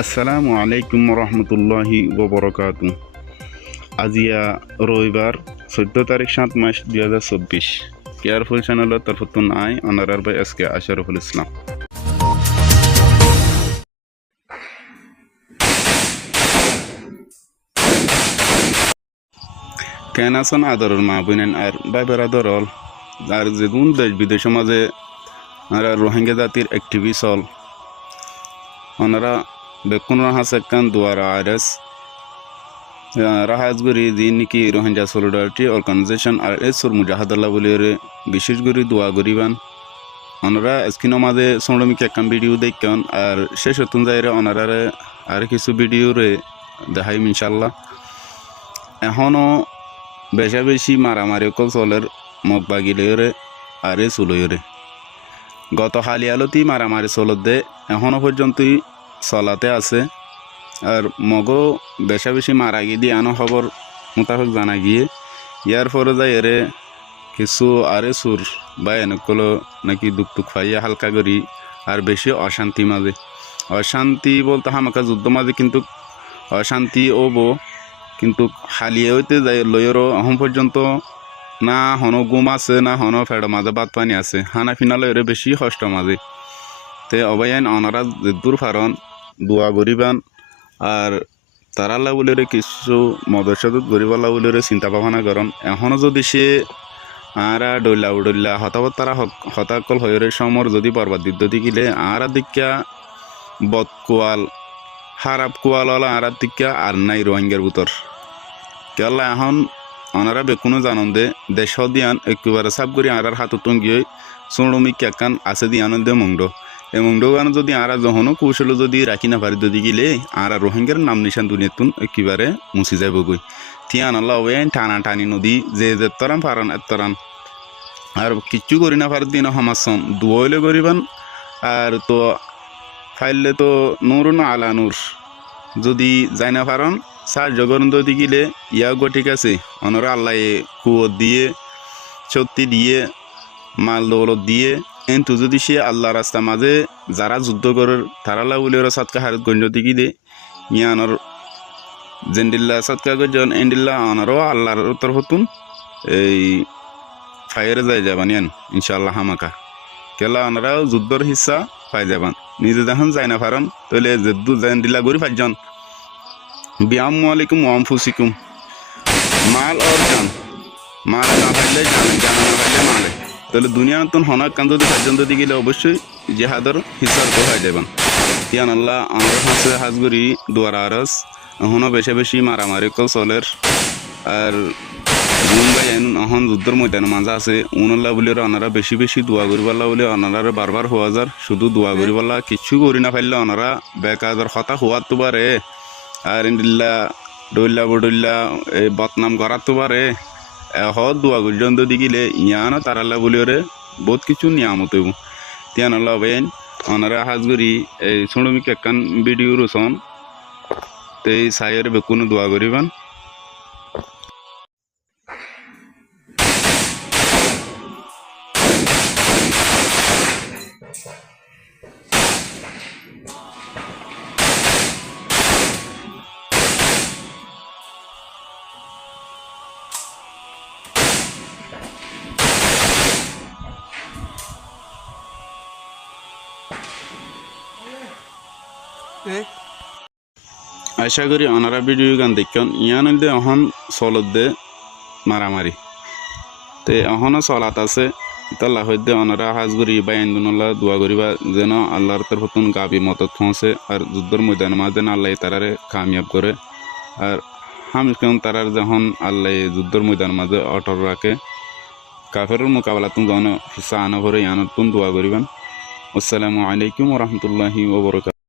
আসসালামু আলাইকুম রহমতুল্লাহি ওবরকাতু। আজিয়া রবিবার 14 তারিখ 7 মাস 2024। কেয়ারফুল চ্যানেলের তরফতুন I অনারার by SK Ashraful Islam. কেন আছেন আদরের মা বোনেন আর ভাই বেড়াদর হল আর যেগুন দেশ বিদেশের মাঝে আর রোহিঙ্গা জাতির অ্যাক্টিভিস্ট হল ওনারা বেকুন রাহা সেকান দুয়ারা আইরেস রাহাজগুড়ি যি নাকি রোহিঙ্গা সলিডারিটি অর্গানাইজেশন আর এসুর মুজাহাদুল্লাহ বলিয়ে বিশেষ করে দোয়া করিবান ওনারা স্ক্রিনের মাঝে সৌরমিক একখান ভিডিও দেখেন আর শেষ হতুন যাইরে ওনারারে আর কিছু ভিডিও রে দেখাইম ইনশাল্লাহ। এখনও বেশা বেশি মারামারি কল চলের মগ বাগিলে আর চুলইরে গত হালিয়ালতি মারামারি চলত দে এখনও পর্যন্তই চলাতে আছে আর মগও বেশা বেশি মারা গিয়ে দিয়ে আনো খবর মোতাবেক জানা গিয়ে ইয়ার পরে যাই এরে কিছু আরে সুর বা এনেকলো নাকি দুঃখ টুক পাইয়া হালকা করি আর বেশি অশান্তি মাঝে অশান্তি বলতে হামাকা যুদ্ধ মাঝে কিন্তু অশান্তি ওবো কিন্তু হালিয়ে হইতে যাই লইয়েরও এখন পর্যন্ত না হনো গুম আছে না হনো ফেড় মাঝে বাদ পানি আছে হানা ফিনালে এরে বেশি কষ্ট মাঝে তে অবাইন অনারা দূর ফারণ দোয়া গরিবান আর তারাল্লা বলে কিছু মদরসাদত গরিবাল্লা বলে চিন্তা ভাবনা করেন এখনও যদি সে আরা ডইলা হতাবত তারা হতাকল হয়ে সমর যদি বরবাদ দিতে গেলে আরা দিকা বদকুয়াল খারাপ কুয়াল আরা দিকা আর নাই রোহিঙ্গার ভিতর কেলা এখন ওনারা বেকুনো জানন দে দেশ দিয়ান একেবারে সাপ করি আরার হাতত গিয়ে চৌড়মি কেকান আছে দিয়ান দে মুংড এই মুংড গান যদি আরা যখনও কৌশল যদি রাখি না পারি যদি গিলে আরা রোহিঙ্গার নাম নিশান দুনিয়াতুন একেবারে মুছি যাইব গই থিয়ান আল্লাহ ওয়েন টানা টানি নদী যে তরান পারান এতরান আর কিচ্ছু করি না পারি দিন হামাসন দুয়লে করিবান আর তো ফাইলে তো নূর না আলা নূর যদি যাই না পারন সার জগরন্দ দিলে ইয়া গো ঠিক আছে অনরা আল্লাহ কুয়ত দিয়ে শক্তি দিয়ে মাল দৌলত দিয়ে কিন্তু যদি সে আল্লাহ রাস্তা মাঝে যারা যুদ্ধ করার তারালা বলে ওরা সাতকা হারত গঞ্জ দিকে দে ইয়ানর জেন্ডিল্লা সাতকা গজন এন্ডিল্লা অনারও আল্লাহর তরফতুন এই ফায়ারে যাই যাবান ইয়ান ইনশাআল্লাহ হামাকা কেলা অনারাও যুদ্ধর হিসা পাই যাবান নিজে যখন যাই না পারন তাহলে জেদ্দু জেন্ডিল্লা গরি পাঁচজন বিয়াম আলাইকুম ওয়ামফুসিকুম মাল আর জান মাল না পাইলে জান না পাইলে মালে তাহলে দুনিয়া নতুন হনাক কান যদি পাঁচজন যদি গেলে অবশ্যই জেহাদর হিসার তো হয়ে যাবেন ইয়ান আল্লাহ আমার হাসে হাজগুড়ি দুয়ার আরস এখনও বেশি বেশি মারামারি কল চলের আর মুম্বাই এখন যুদ্ধর ময়দান মাঝে আছে উনল্লা বলে ওনারা বেশি বেশি দোয়া করিবাল্লা বলে ওনারা বারবার হওয়া যার শুধু দোয়া করিবাল্লা কিছু করি না পারলে ওনারা বেকার হতা হওয়ার তো পারে আর ইন্দিল্লা ডইল্লা বডইল্লা এই বদনাম করার তো পারে হত দোয়া পর্যন্ত দিলে ইয়ানো তারাল্লা বলে বহুত কিছু নিয়ামত হইব তিয়ান আল্লাহ বেন ওনারা হাজগুড়ি এই ছোড়মিক একখান ভিডিও রুসন তো এই সাইয়ের বেকুনো দোয়া করিবান। আশা করি ওনারা ভিডিও গান দেখেন ইয়ান দে এখন চলত দে মারামারি তে এখনও চলাত আছে ইতাল্লাহ হইতে ওনারা হাজগুড়ি বা ইন্দুনল্লাহ দোয়া করিবা যেন আল্লাহর তরফতুন গাবি মতত পৌঁছে আর যুদ্ধর ময়দান মাঝে আল্লাহ তারারে কামিয়াব করে আর হামিন তারার যখন আল্লাহ যুদ্ধর ময়দান মাঝে অটর রাখে কাফের মোকাবেলাতুন যখন হিসা আনা করে ইয়ানতুন দোয়া করিবেন। আসসালামু আলাইকুম রহমতুল্লাহি ওবরকাতুহু।